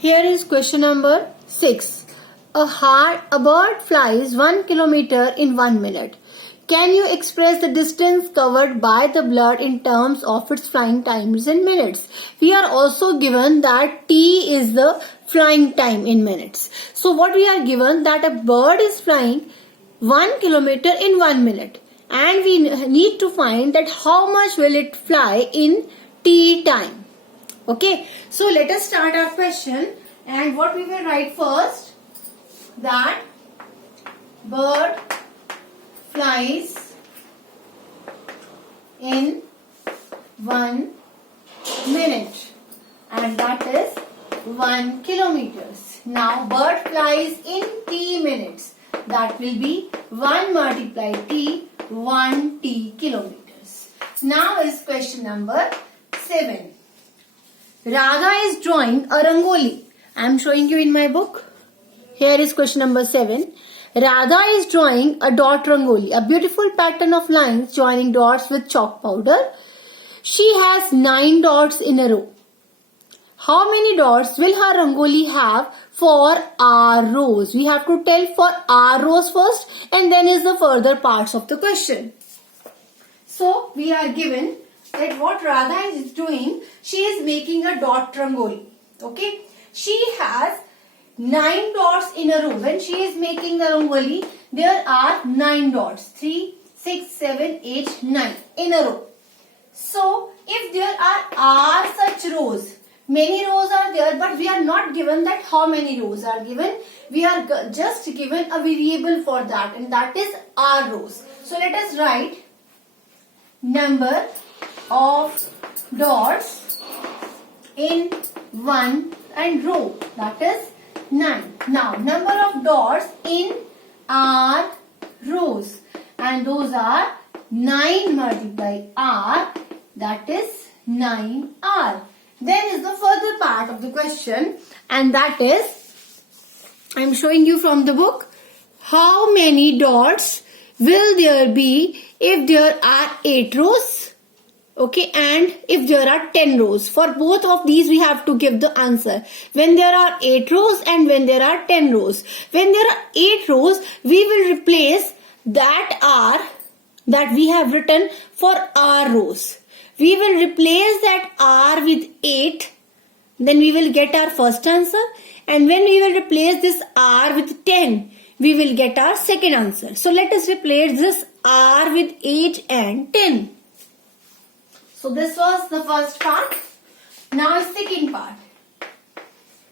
Here is question number 6. A bird flies 1 kilometer in 1 minute. Can you express the distance covered by the bird in terms of its flying times in minutes? We are also given that T is the flying time in minutes. So what we are given that a bird is flying 1 kilometer in 1 minute. And we need to find that how much will it fly in T time. Okay, so let us start our question, and what we will write first, that bird flies in 1 minute, and that is 1 kilometers. Now bird flies in T minutes, that will be 1 multiplied T, 1 T kilometers. Now is question number 7. Radha is drawing a rangoli. I am showing you in my book. Here is question number 7. Radha is drawing a dot rangoli, a beautiful pattern of lines joining dots with chalk powder. She has 9 dots in a row. How many dots will her rangoli have for R rows? We have to tell for R rows first, and then is the further parts of the question. So we are given that what Radha is doing, she is making a dot rangoli. Okay, she has 9 dots in a row. When she is making the rangoli, there are 9 dots, 3, 6, 7, 8, 9 in a row. So if there are such rows, many rows are there, but we are not given that how many rows are given. We are just given a variable for that, and that is R rows. So let us write number of dots in one and row, that is 9. Now number of dots in R rows, and those are 9 multiplied R, that is 9R. Then is the further part of the question, and that is, I am showing you from the book, how many dots will there be if there are 8 rows? Okay, and if there are 10 rows. For both of these we have to give the answer. When there are 8 rows and when there are 10 rows. When there are 8 rows, we will replace that R that we have written for R rows. We will replace that R with 8. Then we will get our first answer. And when we will replace this R with 10, we will get our second answer. So let us replace this R with 8 and 10. So this was the first part. Now second part.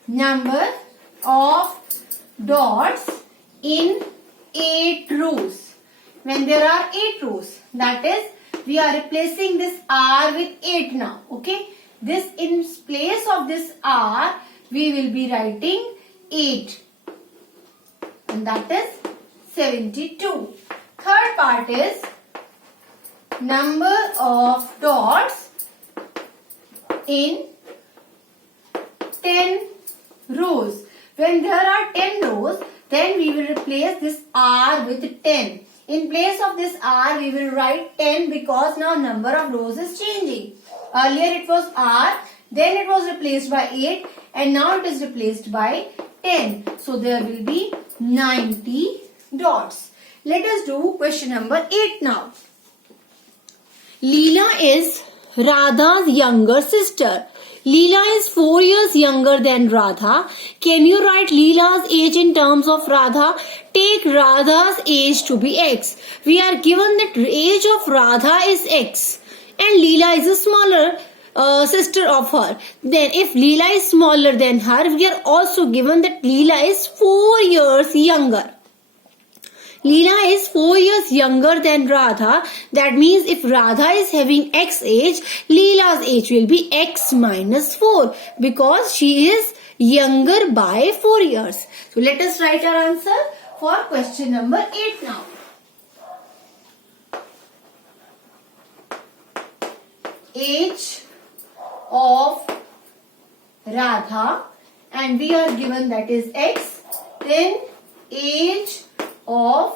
Number of dots in 8 rows. When there are 8 rows, that is, we are replacing this R with 8 now. Okay. This in place of this R, we will be writing 8. And that is 72. Third part is number of dots in 10 rows. When there are 10 rows, then we will replace this R with 10. In place of this R, we will write 10 because now number of rows is changing. Earlier it was R, then it was replaced by 8, and now it is replaced by 10. So there will be 90 dots. Let us do question number 8 now. Leela is Radha's younger sister. Leela is 4 years younger than Radha. Can you write Leela's age in terms of Radha? Take Radha's age to be X. We are given that age of Radha is X, and Leela is a smaller sister of her. Then if Leela is smaller than her, we are also given that Leela is 4 years younger. Leela is 4 years younger than Radha. That means if Radha is having X age, Leela's age will be X minus 4 because she is younger by 4 years. So let us write our answer for question number 8 now. Age of Radha, and we are given that is X. Then age of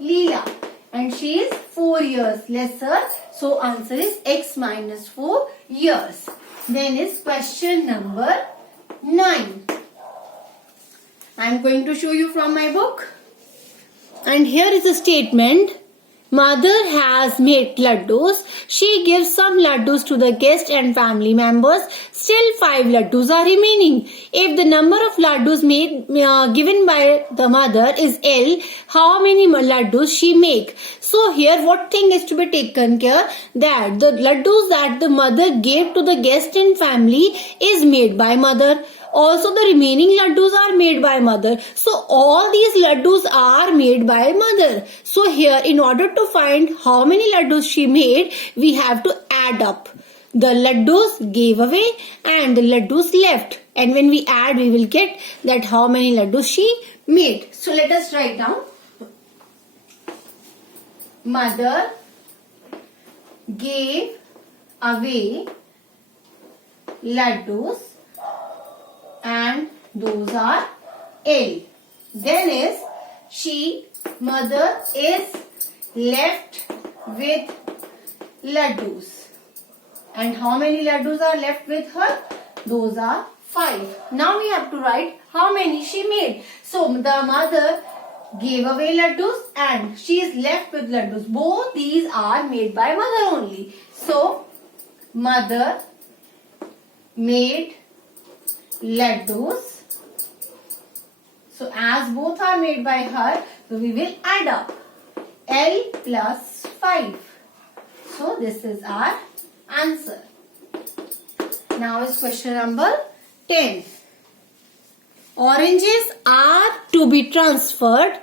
Leela, and she is 4 years lesser, so answer is X minus 4 years. Then is question number 9. I am going to show you from my book. And here is a statement. Mother has made laddus. She gives some laddus to the guests and family members. Still 5 laddus are remaining. If the number of laddus given by the mother is L, how many laddus she make? So here what thing is to be taken care? That the laddus that the mother gave to the guest and family is made by mother. Also the remaining laddus are made by mother. So all these laddus are made by mother. So here in order to find how many laddus she made, we have to add up the laddus gave away and the laddus left. And when we add, we will get that how many laddus she made. So let us write down. Mother gave away laddus and those are L. Then is mother is left with laddus. And how many laddus are left with her? Those are 5. Now we have to write how many she made. So the mother gave away laddus and she is left with laddus. Both these are made by mother only. So mother made laddus. So as both are made by her, so we will add up L plus 5. So this is our answer. Now is question number 10. Oranges are to be transferred.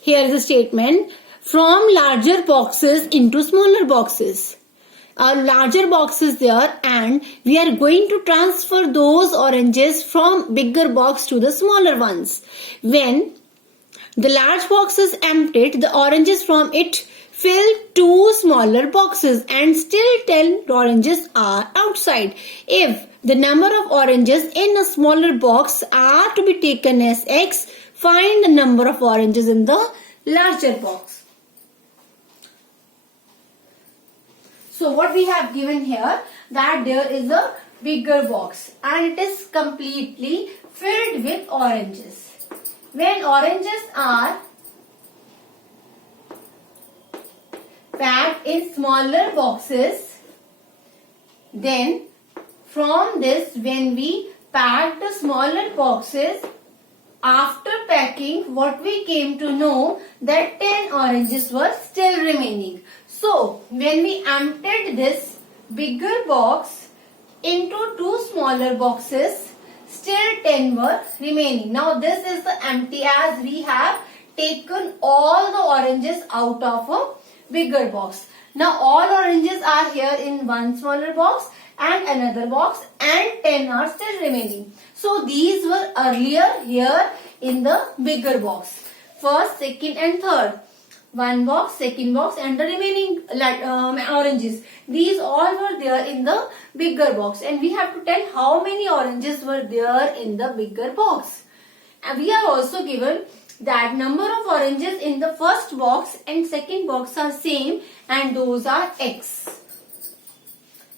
Here is a statement. From larger boxes into smaller boxes. A larger box is there and we are going to transfer those oranges from bigger box to the smaller ones. When the large box is emptied, the oranges from it fill 2 smaller boxes and still 10 oranges are outside. If the number of oranges in a smaller box are to be taken as X, find the number of oranges in the larger box. So what we have given here, that there is a bigger box and it is completely filled with oranges. When oranges are packed in smaller boxes, then from this, when we pack the smaller boxes, after packing, what we came to know that 10 oranges were still remaining. So when we emptied this bigger box into 2 smaller boxes, still 10 were remaining. Now this is the empty, as we have taken all the oranges out of a bigger box. Now all oranges are here in one smaller box and another box and 10 are still remaining. So these were earlier here in the bigger box. First, second and third. One box, second box and the remaining oranges. These all were there in the bigger box and we have to tell how many oranges were there in the bigger box. And we are also given that number of oranges in the first box and second box are same and those are X.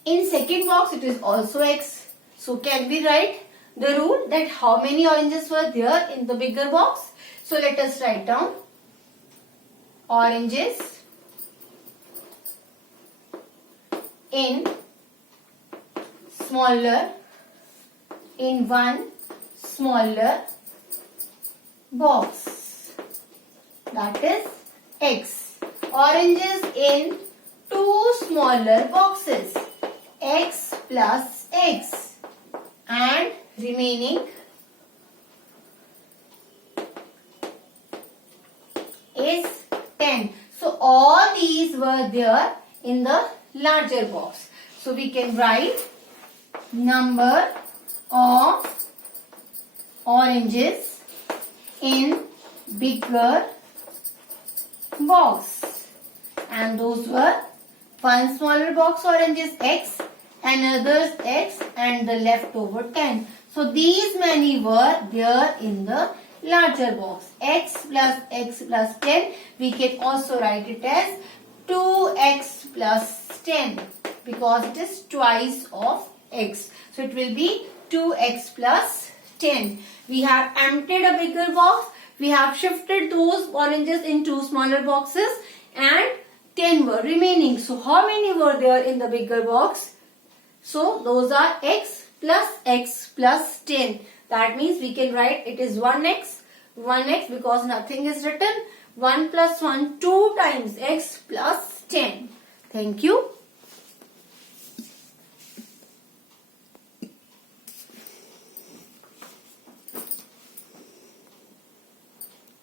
In second box it is also X. So can we write the rule that how many oranges were there in the bigger box? So let us write down oranges in one smaller box, that is X. Oranges in 2 smaller boxes, X plus X, and remaining is 10. So all these were there in the larger box. So we can write number of oranges in bigger box, and those were one smaller box oranges X, another's X, and the leftover 10. So these many were there in the larger box. X plus 10. We can also write it as 2x plus 10 because it is twice of x. So it will be 2x plus 10. We have emptied a bigger box. We have shifted those oranges into smaller boxes and 10 were remaining. So how many were there in the bigger box? So those are x plus 10. That means we can write it is 1x because nothing is written. 1 plus 1, 2 times x plus 10. Thank you.